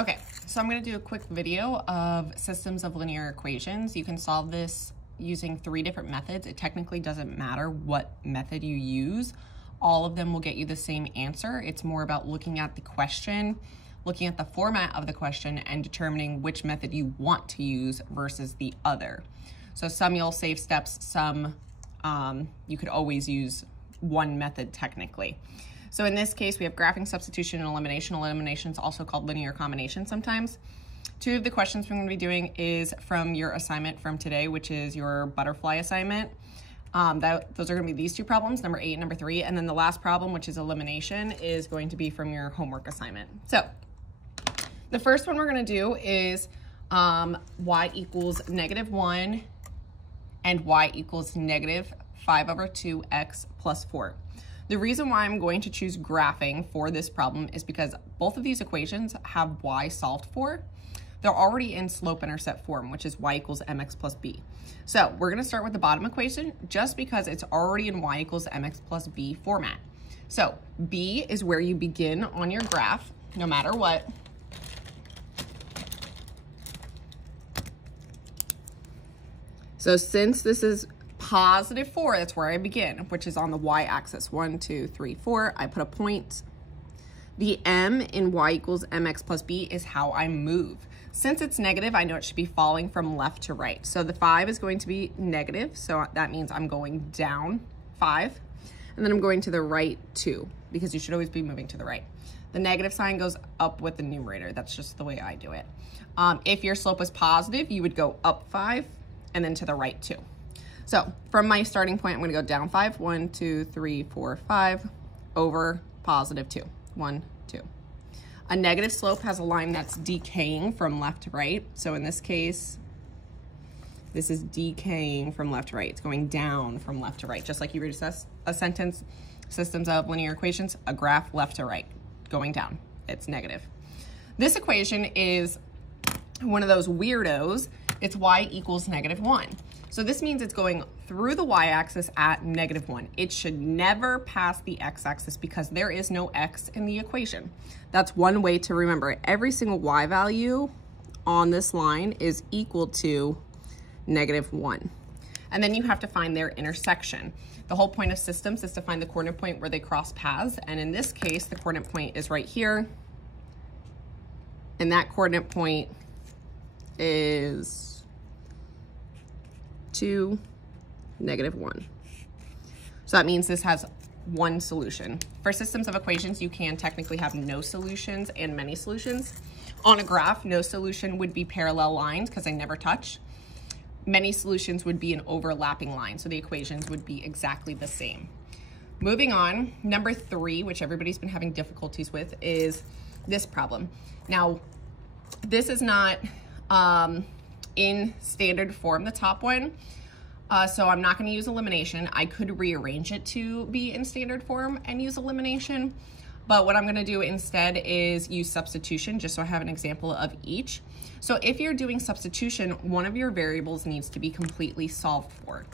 Okay, so I'm going to do a quick video of systems of linear equations. You can solve this using 3 different methods. It technically doesn't matter what method you use. All of them will get you the same answer. It's more about looking at the question, looking at the format of the question, and determining which method you want to use versus the other. So some you'll save steps, some you could always use one method technically. So in this case, we have graphing, substitution, and elimination. Elimination is also called linear combination sometimes. 2 of the questions we're going to be doing is from your assignment from today, which is your butterfly assignment. Those are going to be these 2 problems, number 8 and number 3. And then the last problem, which is elimination, is going to be from your homework assignment. So the first one we're going to do is y equals -1 and y equals -5/2x plus 4. The reason why I'm going to choose graphing for this problem is because both of these equations have y solved for. They're already in slope-intercept form, which is y equals mx plus b. So we're going to start with the bottom equation just because it's already in y equals mx plus b format. So b is where you begin on your graph, no matter what. So since this is +4, that's where I begin, which is on the y-axis. 1, 2, 3, 4. I put a point. The m in y equals mx plus b is how I move. Since it's negative, I know it should be falling from left to right. So the 5 is going to be negative, so that means I'm going down 5. And then I'm going to the right 2, because you should always be moving to the right. The negative sign goes up with the numerator. That's just the way I do it. If your slope was positive, you would go up 5 and then to the right 2. So from my starting point, I'm going to go down 5. 1, 2, 3, 4, 5 over +2. 1, 2. A negative slope has a line that's decaying from left to right. So in this case, this is decaying from left to right. It's going down from left to right. Just like you read a sentence, systems of linear equations, a graph left to right, going down. It's negative. This equation is one of those weirdos. It's y equals -1. So this means it's going through the y-axis at -1. It should never pass the x-axis because there is no x in the equation. That's one way to remember it. Every single y value on this line is equal to -1. And then you have to find their intersection. The whole point of systems is to find the coordinate point where they cross paths. And in this case, the coordinate point is right here. And that coordinate point is 2, -1. So that means this has one solution. For systems of equations, you can technically have no solutions and many solutions. On a graph, no solution would be parallel lines because they never touch. Many solutions would be an overlapping line, so the equations would be exactly the same. Moving on, number 3, which everybody's been having difficulties with, is this problem. Now, this is not in standard form, the top one. So I'm not going to use elimination. I could rearrange it to be in standard form and use elimination. But what I'm going to do instead is use substitution, just so I have an example of each. So if you're doing substitution, one of your variables needs to be completely solved for.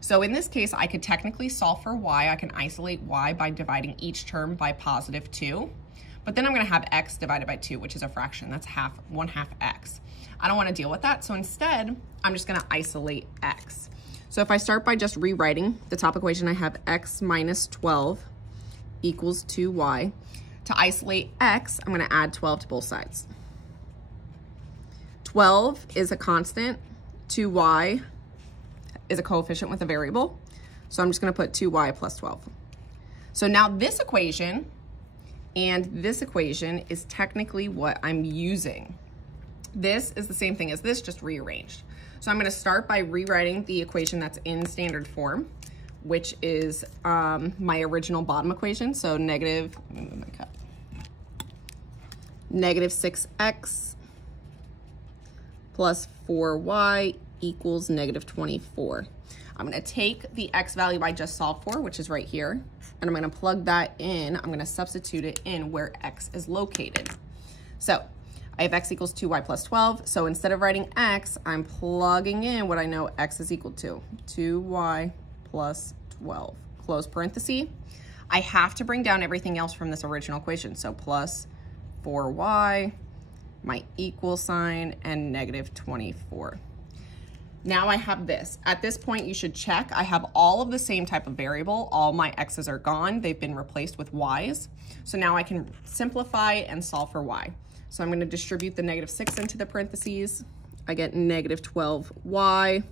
So in this case, I could technically solve for y. I can isolate y by dividing each term by +2. But then I'm going to have x divided by 2, which is a fraction. That's 1/2 x. I don't want to deal with that. So instead, I'm just going to isolate x. So if I start by just rewriting the top equation, I have x minus 12 equals 2y. To isolate x, I'm going to add 12 to both sides. 12 is a constant. 2y is a coefficient with a variable. So I'm just going to put 2y plus 12. So now this equation and this equation is technically what I'm using. This is the same thing as this, just rearranged. So I'm going to start by rewriting the equation that's in standard form, which is my original bottom equation. So -6x plus 4y equals -24. I'm going to take the x value I just solved for, which is right here, and I'm going to plug that in. I'm going to substitute it in where x is located. So I have x equals 2y plus 12. So instead of writing x, I'm plugging in what I know x is equal to, 2y plus 12, close parenthesis. I have to bring down everything else from this original equation. So plus 4y my equal sign, and negative 24. Now I have this. At this point, you should check. I have all of the same type of variable. All my x's are gone. They've been replaced with y's. So now I can simplify and solve for y. So I'm going to distribute the negative 6 into the parentheses. I get negative 12y.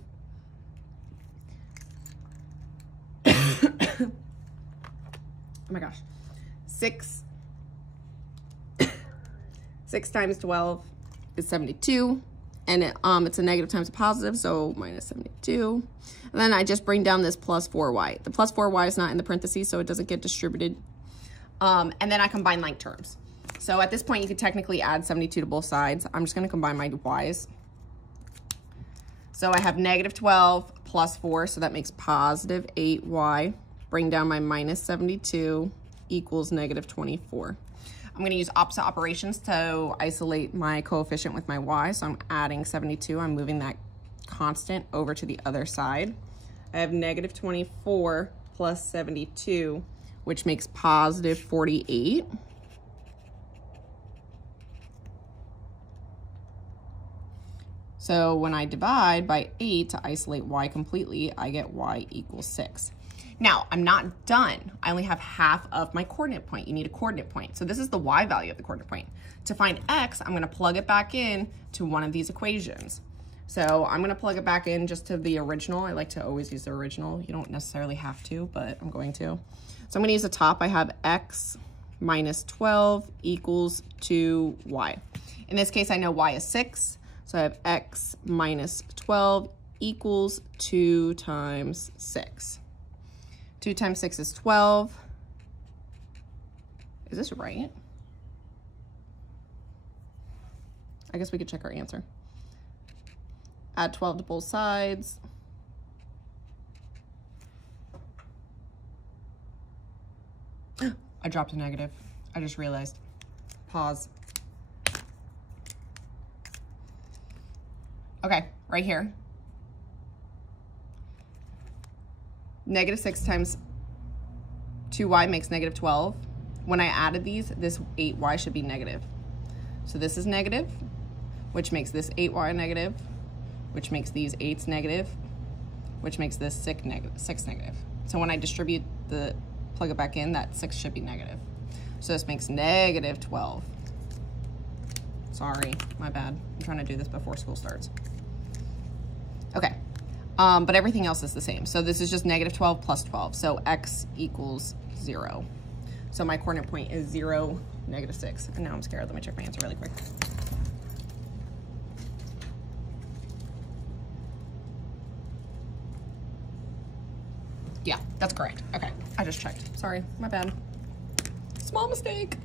Oh my gosh. 6 times 12 is 72. And it's a negative times a positive, so minus 72. And then I just bring down this plus 4y. The plus 4y is not in the parentheses, so it doesn't get distributed. And then I combine like terms. So at this point, you could technically add 72 to both sides. I'm just going to combine my y's. So I have negative 12 plus 4, so that makes positive 8y. Bring down my minus 72 equals negative 24. I'm going to use opposite operations to isolate my coefficient with my y. So I'm adding 72. I'm moving that constant over to the other side. I have negative 24 plus 72, which makes positive 48. So when I divide by 8 to isolate y completely, I get y equals 6. Now, I'm not done. I only have half of my coordinate point. You need a coordinate point. So this is the y value of the coordinate point. To find x, I'm going to plug it back in to one of these equations. So I'm going to plug it back in just to the original. I like to always use the original. You don't necessarily have to, but I'm going to. So I'm going to use the top. I have x minus 12 equals 2y. In this case, I know y is 6. So I have x minus 12 equals 2 times 6. 2 times 6 is 12. Is this right? I guess we could check our answer. Add 12 to both sides. I dropped a negative. I just realized. Pause. Okay, right here. Negative 6 times 2y makes negative 12. When I added these, this 8y should be negative. So this is negative, which makes this 8y negative, which makes these 8's negative, which makes this 6 negative. So when I distribute plug it back in, that 6 should be negative. So this makes negative 12. Sorry, my bad. I'm trying to do this before school starts. Okay. But everything else is the same. So this is just negative 12 plus 12. So x equals 0. So my coordinate point is 0, negative 6. And now I'm scared. Let me check my answer really quick. Yeah, that's correct. Okay, I just checked. Sorry, my bad. Small mistake.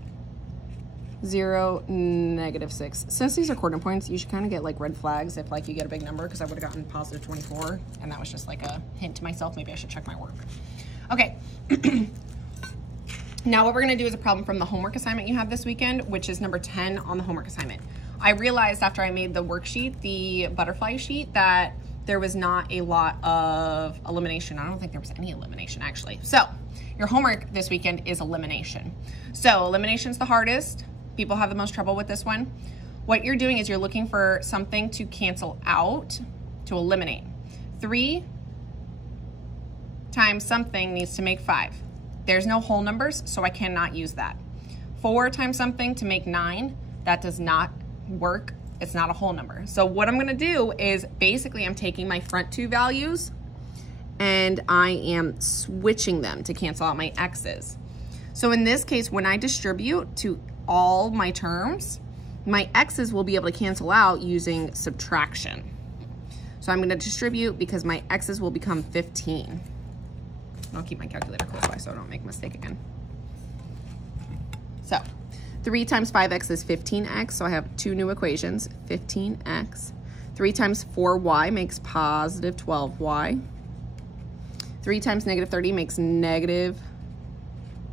0, negative 6. Since these are coordinate points, you should kind of get like red flags if like you get a big number, because I would have gotten positive 24, and that was just like a hint to myself. Maybe I should check my work. Okay. Now what we're going to do is a problem from the homework assignment you have this weekend, which is number 10 on the homework assignment. I realized after I made the worksheet, the butterfly sheet, that there was not a lot of elimination. I don't think there was any elimination actually. So your homework this weekend is elimination. So elimination's the hardest. People have the most trouble with this one. What you're doing is you're looking for something to cancel out, to eliminate. 3 times something needs to make 5. There's no whole numbers, so I cannot use that. 4 times something to make 9, that does not work. It's not a whole number. So what I'm gonna do is basically I'm taking my front 2 values and I am switching them to cancel out my x's. So in this case, when I distribute to all my terms, my x's will be able to cancel out using subtraction. So I'm going to distribute because my x's will become 15. I'll keep my calculator close by so I don't make a mistake again. So 3 times 5x is 15x, so I have 2 new equations, 15x. 3 times 4y makes positive 12y. 3 times negative 30 makes negative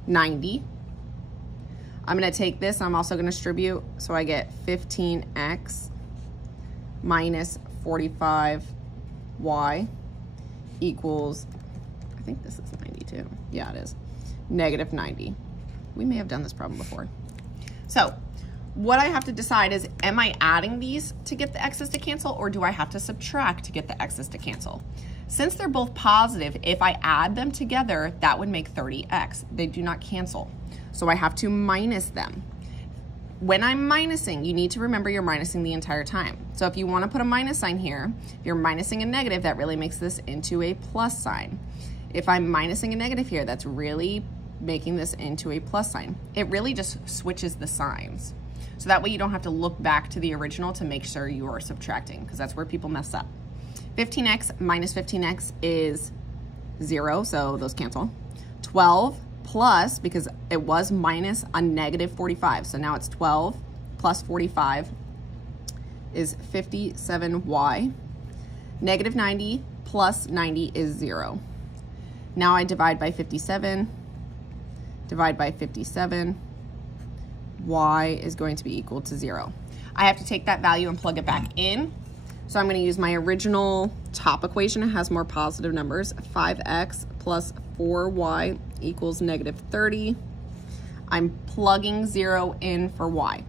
90. I'm going to take this, I'm also going to distribute, so I get 15x minus 45y equals, I think this is 92. Yeah, it is. Negative 90. We may have done this problem before. So what I have to decide is, am I adding these to get the x's to cancel, or do I have to subtract to get the x's to cancel? Since they're both positive, if I add them together, that would make 30x. They do not cancel. So I have to minus them. When I'm minusing, you need to remember you're minusing the entire time. So if you want to put a minus sign here, if you're minusing a negative, that really makes this into a plus sign. If I'm minusing a negative here, that's really making this into a plus sign. It really just switches the signs. So that way you don't have to look back to the original to make sure you are subtracting, because that's where people mess up. 15x minus 15x is 0, so those cancel. 12 plus, because it was minus a negative 45, so now it's 12 plus 45 is 57y. Negative 90 plus 90 is 0. Now I divide by 57, divide by 57, y is going to be equal to 0. I have to take that value and plug it back in. So I'm going to use my original top equation. It has more positive numbers. 5x plus 4y equals negative 30. I'm plugging 0 in for y.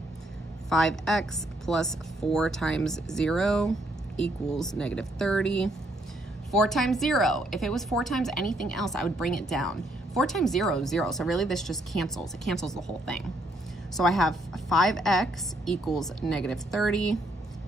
5x plus 4 times 0 equals negative 30. 4 times 0. If it was 4 times anything else, I would bring it down. 4 times 0 is 0, so really this just cancels. It cancels the whole thing. So I have 5x equals negative 30.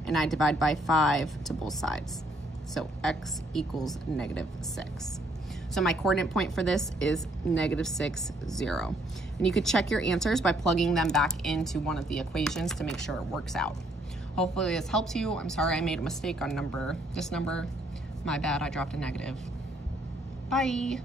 And I divide by 5 to both sides. So x equals negative 6. So my coordinate point for this is negative 6, 0. And you could check your answers by plugging them back into one of the equations to make sure it works out. Hopefully this helps you. I'm sorry I made a mistake on this number. My bad, I dropped a negative. Bye.